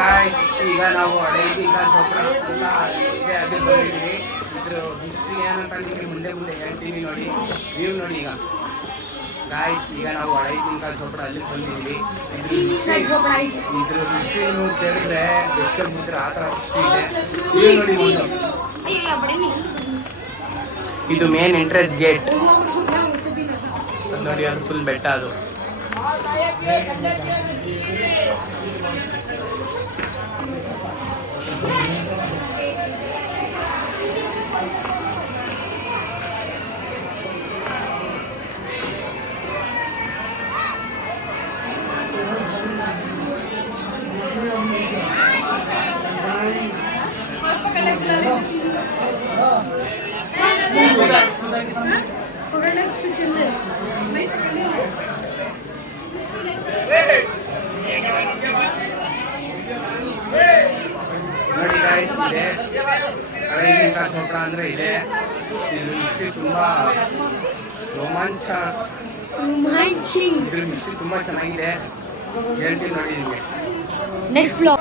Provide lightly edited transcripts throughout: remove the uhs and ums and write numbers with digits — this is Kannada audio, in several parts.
ಗಾಯ್ಸ್ ಈಗ ನಾವು ಹಳೇದಿಂದ ಚೋಪ್ರಾ ಅಂತ ಇದೆ ಅಲ್ಲಿ ಬಂದಿದ್ದೀವಿ. ಇದ್ರ ಹಿಸ್ಟ್ರಿ ಏನಂತ ನಿಮಗೆ ಮುಂದೆ ಮುಂದೆ ಹೇಳ್ತೀನಿ ನೋಡಿ. ನೀವು ನೋಡಿ ಈಗ ಗಾಯ್ಸ್ ಈಗ ನಾವು ಹಳೇದಿಂದ ಚೋಪ್ರಾ ಅಲ್ಲಿ ಬಂದಿದ್ದೀವಿ. ಇದ್ರ ಹಿಸ್ಟ್ರಿ ನೀವು ಕೇಳಿದ್ರೆ ಬೆಚ್ಚ ಮುದ್ರೆ ಆ ಥರ ಹಿಸ್ಟ್ರಿ ಇದೆ. ನೀವು ನೋಡಿ ಇದು ಮೇನ್ ಎಂಟ್ರೆನ್ಸ್ ಗೇಟ್ ನೋಡಿ. ಅದು ಫುಲ್ ಬೆಟ್ಟ ಅದು. ನೋಡಿ ಗಾಯ್ಸ್ ಇದೆ ಹಳೇದಿಂದ ಚೋಪ್ರಾ ಅಂದರೆ ಇದೆ. ಇದು ಹಿಸ್ಟ್ರಿ ತುಂಬ ಇದ್ರ ಹಿಸ್ಟ್ರಿ ತುಂಬ ಚೆನ್ನಾಗಿದೆ. ಹೇಳ್ತೀನಿ ನೋಡಿ ನಿಮಗೆ. ನೆಕ್ಸ್ಟ್ ಫ್ಲೋರ್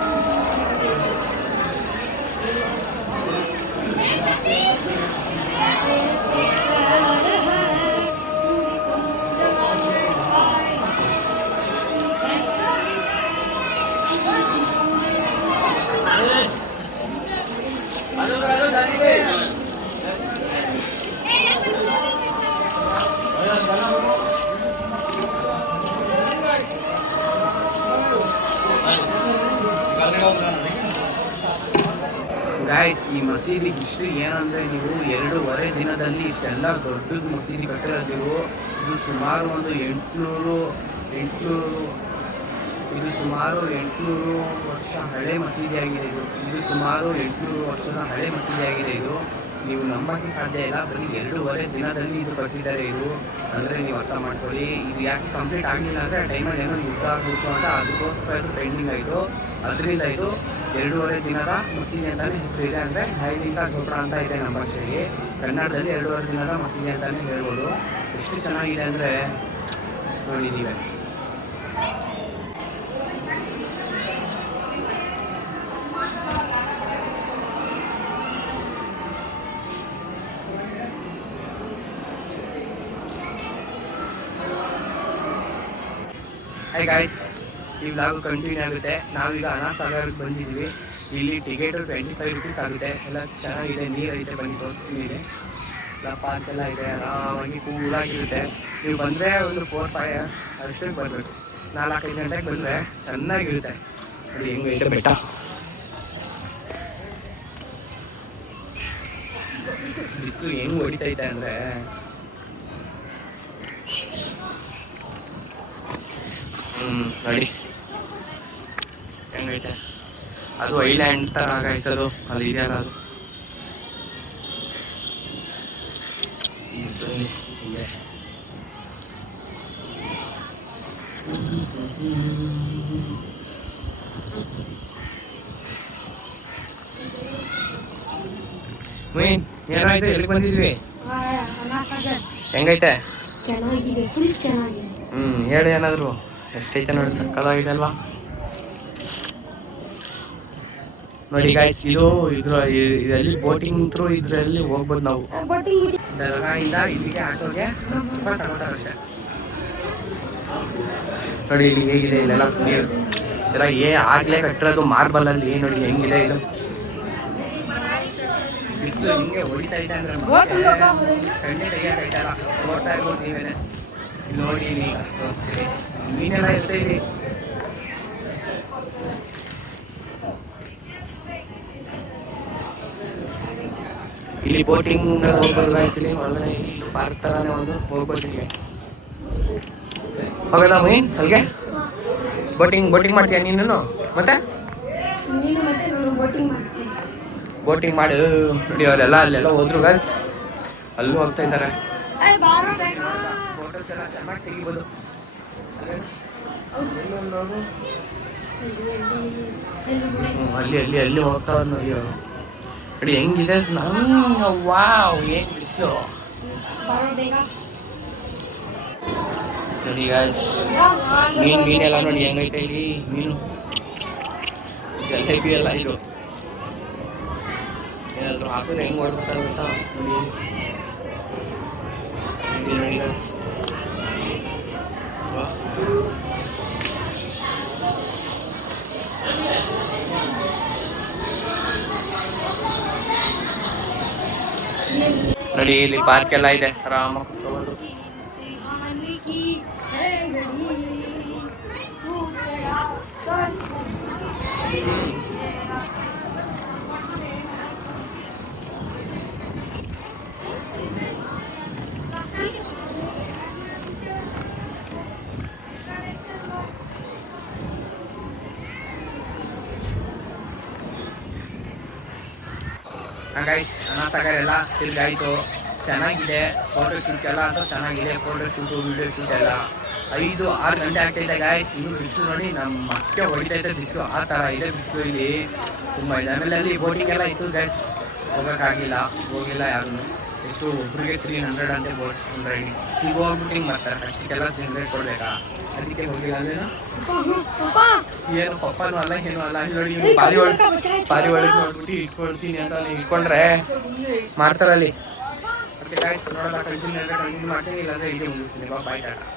ಗಾಯ್ಸ್ ಈ ಮಸೀದಿ ಹಿಸ್ಟ್ರಿ ಏನಂದರೆ ನೀವು 2.5 ದಿನದಲ್ಲಿ ಇಷ್ಟೆಲ್ಲ ದೊಡ್ಡದು ಮಸೀದಿ ಕಟ್ಟಿರೋದು. ಇದು ಸುಮಾರು ಒಂದು 800 ವರ್ಷ ಹಳೆ ಮಸೀದಿ ಆಗಿದೆ. ಇದು ಸುಮಾರು 800 ವರ್ಷದ ಹಳೆ ಮಸೀದಿ ಆಗಿದೆ. ಇದು ನೀವು ನಂಬಕ್ಕೆ ಸಾಧ್ಯ ಇಲ್ಲ. ಬರೀ 2.5 ದಿನದಲ್ಲಿ ಇದು ಕಟ್ಟಿದ್ದಾರೆ. ಇದು ಅಂದರೆ ನೀವು ಅರ್ಥ ಮಾಡ್ಕೊಳ್ಳಿ. ಇದು ಯಾಕೆ ಕಂಪ್ಲೀಟ್ ಆಗಲಿಲ್ಲ ಅಂದರೆ ಆ ಟೈಮಲ್ಲಿ ಏನೋ ಯುದ್ಧ ಆಗಿತ್ತು ಅಂತ ಅದಕ್ಕೋಸ್ಕರ ಇದು ಪೆಂಡಿಂಗ್ ಆಯಿತು. ಅದರಿಂದ ಇದು 2.5 ದಿನದ ಮಸೀದಿ ಅಂತಲೇ ಹೆಸರು ಇದೆ. ಅಂದರೆ ಹಳೇದಿಂದ ಚೋಪ್ರಾ ಅಂತ ಇದೆ ನಮ್ಮ ಭಾಷೆಗೆ. ಕನ್ನಡದಲ್ಲಿ 2.5 ದಿನದ ಮಸೀದಿ ಅಂತಲೇ ಹೇಳ್ಬೋದು. ಎಷ್ಟು ಚೆನ್ನಾಗಿದೆ ಅಂದರೆ ನೋಡಿ ನೀವೇ. ಹಾಯ್ ಗಾಯ್ಸ್, ಈ ವ್ಲಾಗು ಕಂಟಿನ್ಯೂ ಆಗುತ್ತೆ. ನಾವೀಗ ಅನಾಸಾಗರಕ್ಕೆ ಬಂದಿದ್ದೀವಿ. ಇಲ್ಲಿ ಟಿಕೆಟು 25 ರೂಪೀಸ್ ಆಗುತ್ತೆ. ಎಲ್ಲ ಚೆನ್ನಾಗಿದೆ, ನೀರೈತೆ, ಬನ್ನಿ ತೋರಿಸ್ತೀನಿ. ಇದೆ ಎಲ್ಲ ಪಾರ್ಕ್ ಎಲ್ಲ ಇದೆ, ಆರಾಮಾಗಿ ಕೂಲಾಗಿರುತ್ತೆ. ನೀವು ಬಂದರೆ ಒಂದು 4-5 ಅಷ್ಟಕ್ಕೆ ಬರಬೇಕು. 4-5 ಗಂಟೆಗೆ ಬಂದರೆ ಚೆನ್ನಾಗಿರುತ್ತೆ. ನೋಡಿ ಹೆಂಗೈತೆ ಬೆಟ್ಟ. ಬಿಸಿಲು ಹೆಂಗೆ ಹೊಡಿತೈತೆ ಅಂದರೆ ನೋಡಿ ಹೆಂಗೈತೆ. ಅದು ಐಲ್ಯಾಂಡ್ ಥರ ಆಗೈತದು. ಅಲ್ಲಿ ಇದೆಯಲ್ಲ ಅದು ಇದೆ. ಮೀನ್ ಏನಾಯ್ತು? ಎಲ್ಲಿಗೆ ಬಂದಿದ್ವಿ? ಹೆಂಗೈತೆ? ಚೆನ್ನಾಗಿದೆ, ಫುಲ್ ಚೆನ್ನಾಗಿದೆ. ಹೇಳಿ ಏನಾದ್ರು. ಎಷ್ಟೈತೆ ನೋಡಿ, ಸಕ್ಕದಾಗಿದೆ ಅಲ್ವಾ? ನೋಡಿ ಗಾಯ್ಸ್, ಇದರಲ್ಲಿ ಬೋಟಿಂಗ್ ಥ್ರೂ ಇದರಲ್ಲಿ ಹೋಗ್ಬೋದು ನಾವು. ದರ್ಗಾಯಿಂದ ಇಲ್ಲಿಗೆ ಆಟೋಗೆ ತಗೊಳ್ತಾರಷ್ಟೇ. ನೋಡಿ ಇಲ್ಲಿ ಹೇಗಿದೆ, ಇಲ್ಲೆಲ್ಲ ನೀರು ಇದೆಲ್ಲ ಆಗ್ಲೇ ಕಟ್ಟಿರೋದು ಮಾರ್ಬಲಲ್ಲಿ. ನೋಡಿ ಹೆಂಗಿದೆ ಇದು. ಬಿಸಿಲು ಹಿಂಗೆ ಹೊಡಿತೈತೆ ಅಂದ್ರೆ ಕಣ್ಣೆ ತೆಗಿಯೋಕೈತಲ್ಲ. ನೋಡ್ತಾ ಇರ್ಬೋದು ನೀವೇನೆ. ಇಲ್ಲಿ ನೋಡಿ ಈಗ ತೋರಿಸ್ತೀವಿ. ಮೀನೆಲ್ಲ ಇರ್ತೈತಿ. ಇಲ್ಲಿ ಬೋಟಿಂಗ್ ಹೋಗ್ಬೋದು ಗಾಯ್ಸಲ್ಲಿ. ಒಳಗಡೆ ಪಾರ್ಕ್ ಥರನೇ ಒಂದು ಹೋಗ್ಬೋದು. ಇಲ್ಲಿ ಹೋಗಲ್ಲ ಮೀನ್ ಅಲ್ಲಿಗೆ? ಬೋಟಿಂಗ್ ಮಾಡ್ತೀಯ ನೀನು? ಮತ್ತೆ ಬೋಟಿಂಗ್ ಮಾಡು. ನೋಡಿ ಅವರೆಲ್ಲ ಅಲ್ಲೆಲ್ಲ ಹೋದ್ರು ಗಾಯ್ಸ್, ಅಲ್ಲೂ ಹೋಗ್ತಾ ಇದ್ದಾರೆ. ಫೋಟೋಸ್ ಎಲ್ಲ ಚೆನ್ನಾಗಿ ತೆಗಿಬೋದು. ಅಲ್ಲಿ ಹೋಗ್ತಾವ ನೋಡಿ ಅವರು. ನೋಡಿ ಹೆಂಗಿದೆ. ವಾವ್, ಏನ್ ಬಿಸಿಲು ನೋಡಿ ಗಾಯ್ಸ್. ಮೀನೆಲ್ಲ ನೋಡಿ ಹೆಂಗೈತೆ ಇಲ್ಲಿ. ಮೀನು ಟೈಪ್ ಎಲ್ಲ ಇದು ಏನಾದರೂ ಹಾಕಿದ್ರೆ ಹೆಂಗೆ ಓಡ್ಬಿಡ್ತಾರೆ ಗೊತ್ತಾ ನೋಡಿ ನೋಡಿ guys. ವಾಹ್. ನೋಡಿ ಇಲ್ಲಿ ಪಾರ್ಕ್ ಎಲ್ಲ ಇದೆ ಆರಾಮಾಗಿ ಕೂತ್ಕೊಳ್ಳೋದು ಗೈಸ್ ಅನಾಥಾಗಾರ ಎಲ್ಲ ತಿರ್ಗಾಯ್ತು ಚೆನ್ನಾಗಿದೆ ಫೋಟೋ ಶೂಟ್ ಎಲ್ಲ ಅಂತ ಚೆನ್ನಾಗಿದೆ ಫೋಟೋ ಶೂಟು ವಿಡಿಯೋ ಶೂಟ್ ಎಲ್ಲ 5-6 ಗಂಟೆ ಆಗ್ತೈತೆ ಗಾಯ್ಸ್ ಇನ್ನು ಬಿಸಿಲು ನೋಡಿ ನಮ್ಮ ಮತ್ತೆ ಹೊಡಿತೈತೆ ಬಿಸಿಲು ಆ ಥರ ಇದೆ ಬಿಸಿಲು ಇಲ್ಲಿ ತುಂಬ ಇದೆ ಆಮೇಲೆ ಅಲ್ಲಿ ಬೋಟಿಂಗ್ ಎಲ್ಲ ಇತ್ತು ಗೈಸ್ ಹೋಗೋಕ್ಕಾಗಿಲ್ಲ ಹೋಗಿಲ್ಲ ಯಾರೂ ಎಷ್ಟು ಒಬ್ರಿಗೆ 300 ಅಂತೆ ಬೋಟ್ ರೈಡಿಂಗ್ ಈಗ ಹೋಗ್ಬಿಟ್ಟು ಹಿಂಗೆ ಬರ್ತಾರೆ ಅಷ್ಟಕ್ಕೆಲ್ಲ 300 ಕೊಡ್ಬೇಕಾ ಅದಕ್ಕೆ ಹೋಗಿಲ್ಲ ಅಂದೇನು ಏನು ಪಪ್ಪನೂ ಅಲ್ಲ ಏನೂ ಅಲ್ಲ ನೋಡಿ ಪಾರಿ ಒಳಗೆ ನೋಡ್ಬಿಟ್ಟು ಇಟ್ಕೊಳ್ತೀನಿ ಅಂತ ಇಟ್ಕೊಂಡ್ರೆ ಮಾಡ್ತಾರಲ್ಲಿ ಮತ್ತೆ ಗಾಯ್ಸ್ ನೋಡೋಲ್ಲ ಕಂಟಿನ್ಯೂ ಮಾಡ್ತೀನಿ ಇಲ್ಲಾಂದ್ರೆ ಇದೇ ಮುಗಿಸ್ತೀನಿ ಬಾಯ್ ಟಾಟಾ